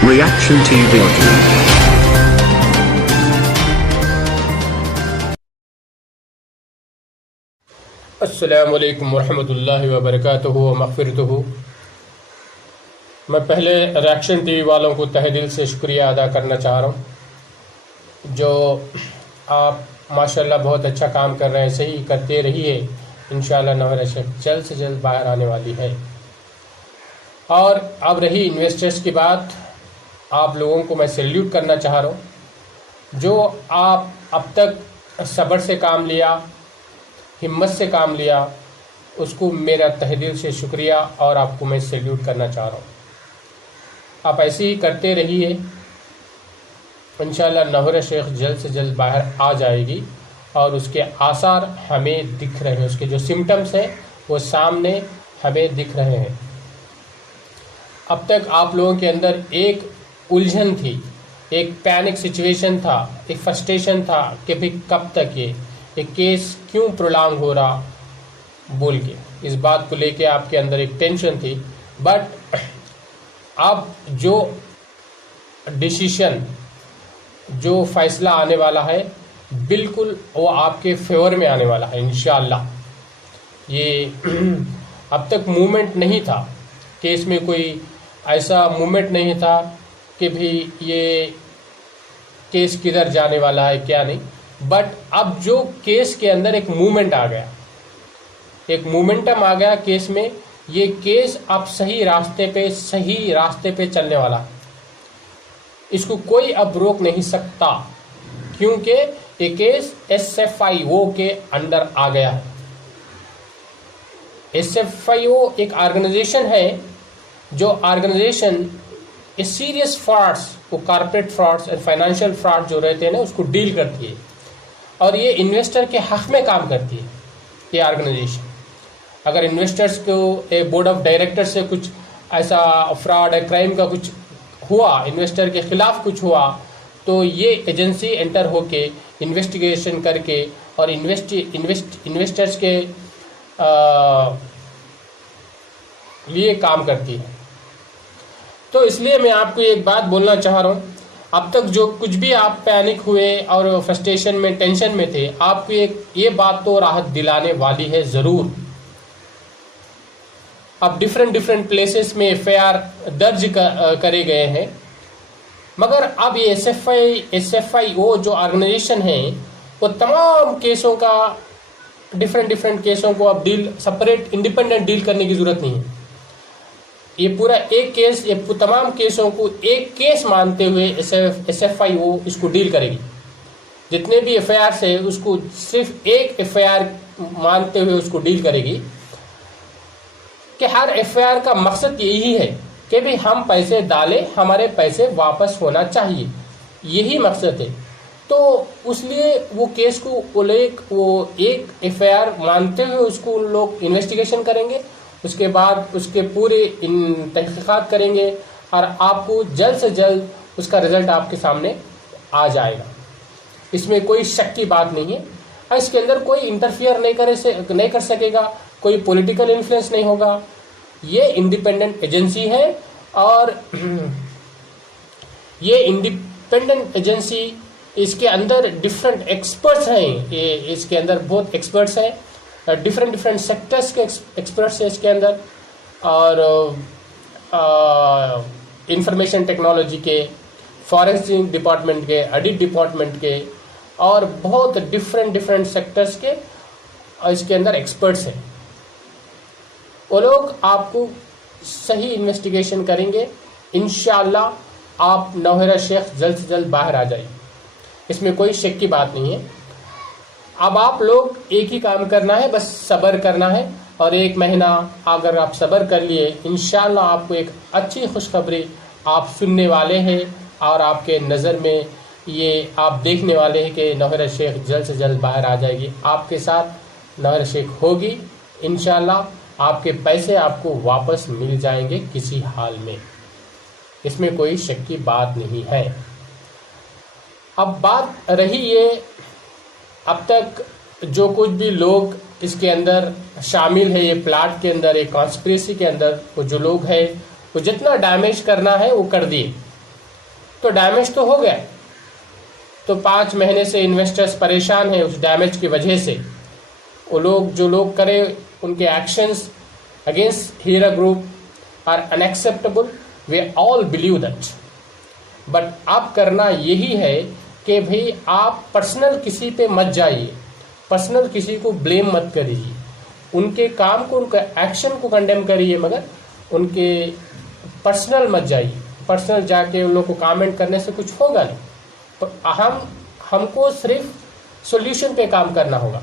Reaction TV audio. अस्सलामु अलैकुम वरहमतुल्लाहि वबरकातुहू व मग़फ़िरतुहू। मैं पहले रिएक्शन टीवी वालों को तहे दिल से शुक्रिया अदा करना चाह रहा हूँ। जो आप माशाल्लाह बहुत अच्छा काम कर रहे हैं, सही करते रहिए। इंशाअल्लाह नौहरा शेख जल्द से जल्द बाहर आने वाली है। और अब रही इन्वेस्टर्स की बात, आप लोगों को मैं सैल्यूट करना चाह रहा हूँ। जो आप अब तक सब्र से काम लिया, हिम्मत से काम लिया, उसको मेरा तहे दिल से शुक्रिया और आपको मैं सैल्यूट करना चाह रहा हूँ। आप ऐसे ही करते रहिए। इंशाअल्लाह नौहरा शेख जल्द से जल्द बाहर आ जाएगी और उसके आसार हमें दिख रहे हैं। उसके जो सिम्टम्स हैं वो सामने हमें दिख रहे हैं। अब तक आप लोगों के अंदर एक उलझन थी, एक पैनिक सिचुएशन था, एक फ्रस्ट्रेशन था कि भाई कब तक ये केस क्यों प्रोलॉन्ग हो रहा बोल के, इस बात को लेके आपके अंदर एक टेंशन थी। बट अब जो डिसीशन, जो फैसला आने वाला है, बिल्कुल वो आपके फेवर में आने वाला है इंशाअल्लाह। ये अब तक मूवमेंट नहीं था, केस में कोई ऐसा मूवमेंट नहीं था कि भी ये केस किधर जाने वाला है क्या नहीं। बट अब जो केस के अंदर एक मूवमेंट आ गया, एक मोमेंटम आ गया केस में, ये केस अब सही रास्ते पे चलने वाला है। इसको कोई अब रोक नहीं सकता क्योंकि ये केस SFIO के अंडर आ गया है। SFIO एक ऑर्गेनाइजेशन है, जो ऑर्गेनाइजेशन सीरियस फ्रॉड्स, वो कॉर्पोरेट फ्रॉड्स और फाइनेंशियल फ्रॉड जो रहते हैं ना, उसको डील करती है और ये इन्वेस्टर के हक में काम करती है। ये ऑर्गेनाइजेशन अगर इन्वेस्टर्स को एक बोर्ड ऑफ डायरेक्टर से कुछ ऐसा फ्रॉड या क्राइम का कुछ हुआ, इन्वेस्टर के खिलाफ कुछ हुआ, तो ये एजेंसी एंटर होके इन्वेस्टिगेशन करके और इन्वेस्टर्स के लिए काम करती है। तो इसलिए मैं आपको एक बात बोलना चाह रहा हूँ, अब तक जो कुछ भी आप पैनिक हुए और फ्रस्ट्रेशन में, टेंशन में थे, आपको ये बात तो राहत दिलाने वाली है ज़रूर। अब डिफरेंट प्लेसेस में FIR दर्ज करे गए हैं, मगर अब ये SFIO जो ऑर्गेनाइजेशन है, वो तमाम केसों का, डिफरेंट केसों को अब सेपरेट इंडिपेंडेंट डील करने की ज़रूरत नहीं है। ये पूरा एक केस, ये तमाम केसों को एक केस मानते हुए SFIO इसको डील करेगी। जितने भी FIR है उसको सिर्फ एक FIR मानते हुए उसको डील करेगी कि हर FIR का मकसद यही है कि भी हम पैसे डालें, हमारे पैसे वापस होना चाहिए, यही मकसद है। तो उसलिए वो केस को वो एक FIR मानते हुए उसको उन लोग इन्वेस्टिगेशन करेंगे, उसके बाद उसके पूरे तहकीकात करेंगे और आपको जल्द से जल्द उसका रिजल्ट आपके सामने आ जाएगा। इसमें कोई शक की बात नहीं है। और इसके अंदर कोई इंटरफियर नहीं कर सकेगा, कोई पॉलिटिकल इन्फ्लुएंस नहीं होगा। ये इंडिपेंडेंट एजेंसी है और ये इंडिपेंडेंट एजेंसी, इसके अंदर डिफरेंट एक्सपर्ट्स हैं। ये इसके अंदर बहुत एक्सपर्ट्स हैं, डिफरेंट सेक्टर्स के एक्सपर्ट्स हैं इसके अंदर, और इंफॉर्मेशन टेक्नोलॉजी के, फॉरेंसिक डिपार्टमेंट के, ऑडिट डिपार्टमेंट के, और बहुत डिफरेंट सेक्टर्स के इसके अंदर एक्सपर्ट्स हैं। वो लोग आपको सही इन्वेस्टिगेशन करेंगे। इंशाअल्लाह आप नौहरा शेख जल्द से जल्द बाहर आ जाइए, इसमें कोई शक की बात नहीं है। अब आप लोग एक ही काम करना है, बस सब्र करना है, और 1 महीना अगर आप सब्र कर लिए, इंशाअल्लाह आपको एक अच्छी खुशखबरी आप सुनने वाले हैं और आपके नज़र में ये आप देखने वाले हैं कि नौहरा शेख जल्द से जल्द बाहर आ जाएगी। आपके साथ नौहरा शेख होगी इंशाअल्लाह। आपके पैसे आपको वापस मिल जाएंगे किसी हाल में, इसमें कोई शक की बात नहीं है। अब बात रही ये, अब तक जो कुछ भी लोग इसके अंदर शामिल है, ये प्लाट के अंदर, एक कॉन्स्पिरेसी के अंदर, वो जो लोग हैं वो जितना डैमेज करना है वो कर दिए। तो डैमेज तो हो गया, तो 5 महीने से इन्वेस्टर्स परेशान हैं उस डैमेज की वजह से। वो लोग जो लोग करे उनके actions against Heera group are unacceptable, we all believe that. But आप करना यही है कि भाई आप पर्सनल किसी पे मत जाइए, पर्सनल किसी को ब्लेम मत करिए, उनके काम को, उनका एक्शन को कंडेम करिए, मगर उनके पर्सनल मत जाइए। पर्सनल जाके उन लोगों को कमेंट करने से कुछ होगा नहीं। तो हमको सिर्फ सॉल्यूशन पे काम करना होगा।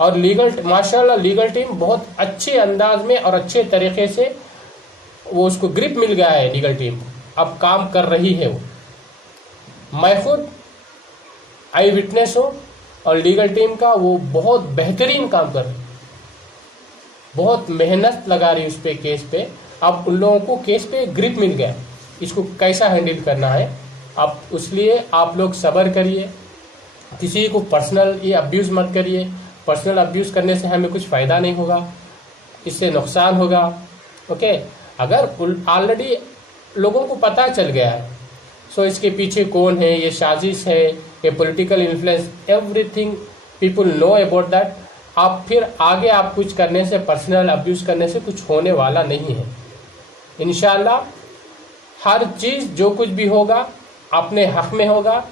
और माशाल्लाह लीगल टीम बहुत अच्छे अंदाज में और अच्छे तरीके से वो उसको ग्रिप मिल गया है, लीगल टीम अब काम कर रही है। वो मैं खुद आई विटनेस हूँ और लीगल टीम का वो बहुत बेहतरीन काम कर रही, बहुत मेहनत लगा रही उस पे, केस पे। अब उन लोगों को केस पे ग्रिप मिल गया, इसको कैसा हैंडल करना है। अब इसलिए आप लोग सब्र करिए, किसी को पर्सनल ये अब्यूज़ मत करिए। पर्सनल अब्यूज़ करने से हमें कुछ फ़ायदा नहीं होगा, इससे नुकसान होगा। ओके, अगर ऑलरेडी लोगों को पता चल गया है, सो इसके पीछे कौन है, ये साजिश है, ये political influence, everything people know about that. आप फिर आगे आप कुछ करने से, पर्सनल अब्यूज़ करने से कुछ होने वाला नहीं है। इंशाल्लाह हर चीज़ जो कुछ भी होगा अपने हक में होगा,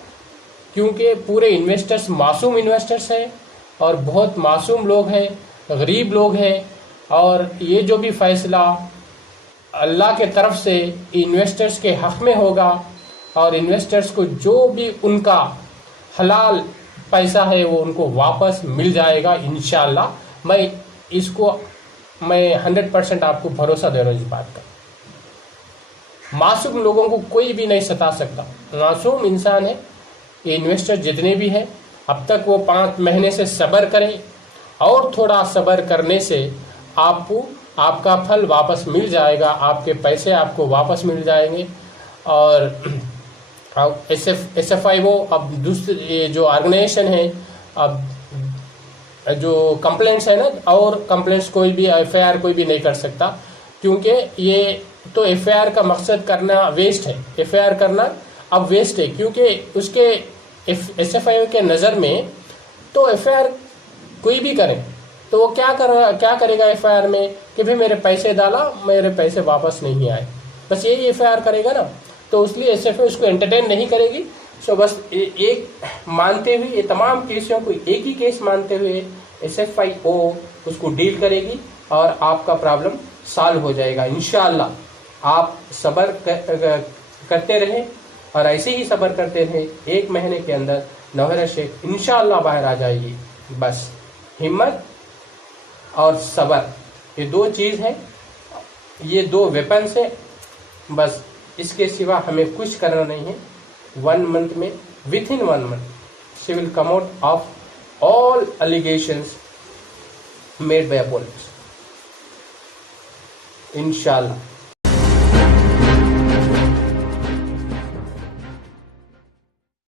क्योंकि पूरे इन्वेस्टर्स मासूम इन्वेस्टर्स हैं और बहुत मासूम लोग हैं, गरीब लोग हैं। और ये जो भी फैसला अल्लाह के तरफ से इन्वेस्टर्स के हक में होगा और इन्वेस्टर्स को जो भी उनका हलाल पैसा है वो उनको वापस मिल जाएगा इंशाल्लाह। मैं 100% आपको भरोसा दे रहा हूँ इस बात का। मासूम लोगों को कोई भी नहीं सता सकता, मासूम इंसान है ये इन्वेस्टर जितने भी हैं। अब तक वो 5 महीने से सब्र करें और थोड़ा सब्र करने से आपका फल वापस मिल जाएगा, आपके पैसे आपको वापस मिल जाएंगे। और SFIO अब दूसरे ये जो ऑर्गेनाइजेशन है, अब जो कंप्लेंट्स है ना, और कंप्लेंट्स कोई भी FIR कोई भी नहीं कर सकता, क्योंकि ये तो FIR का मकसद करना वेस्ट है। FIR करना अब वेस्ट है, क्योंकि उसके SFIO के नज़र में तो FIR कोई भी करे तो वो क्या करेगा FIR में कि भाई मेरे पैसे डाला, मेरे पैसे वापस नहीं आए, बस यही FIR करेगा ना। तो इसलिए SFIO उसको एंटरटेन नहीं करेगी। सो बस एक मानते हुए, ये तमाम केसों को एक ही केस मानते हुए SFIO उसको डील करेगी और आपका प्रॉब्लम सॉल्व हो जाएगा इंशाअल्लाह। आप सब्र करते रहें और ऐसे ही सब्र करते रहें। 1 महीने के अंदर नौहरा शेख इंशाअल्लाह बाहर आ जाएगी। बस हिम्मत और सब्र, ये 2 चीज़ हैं, ये 2 वेपन्स हैं। बस इसके सिवा हमें कुछ करना नहीं है। 1 मंथ में, with in 1 month she will come out of all allegations made by opponents इंशाअल्लाह।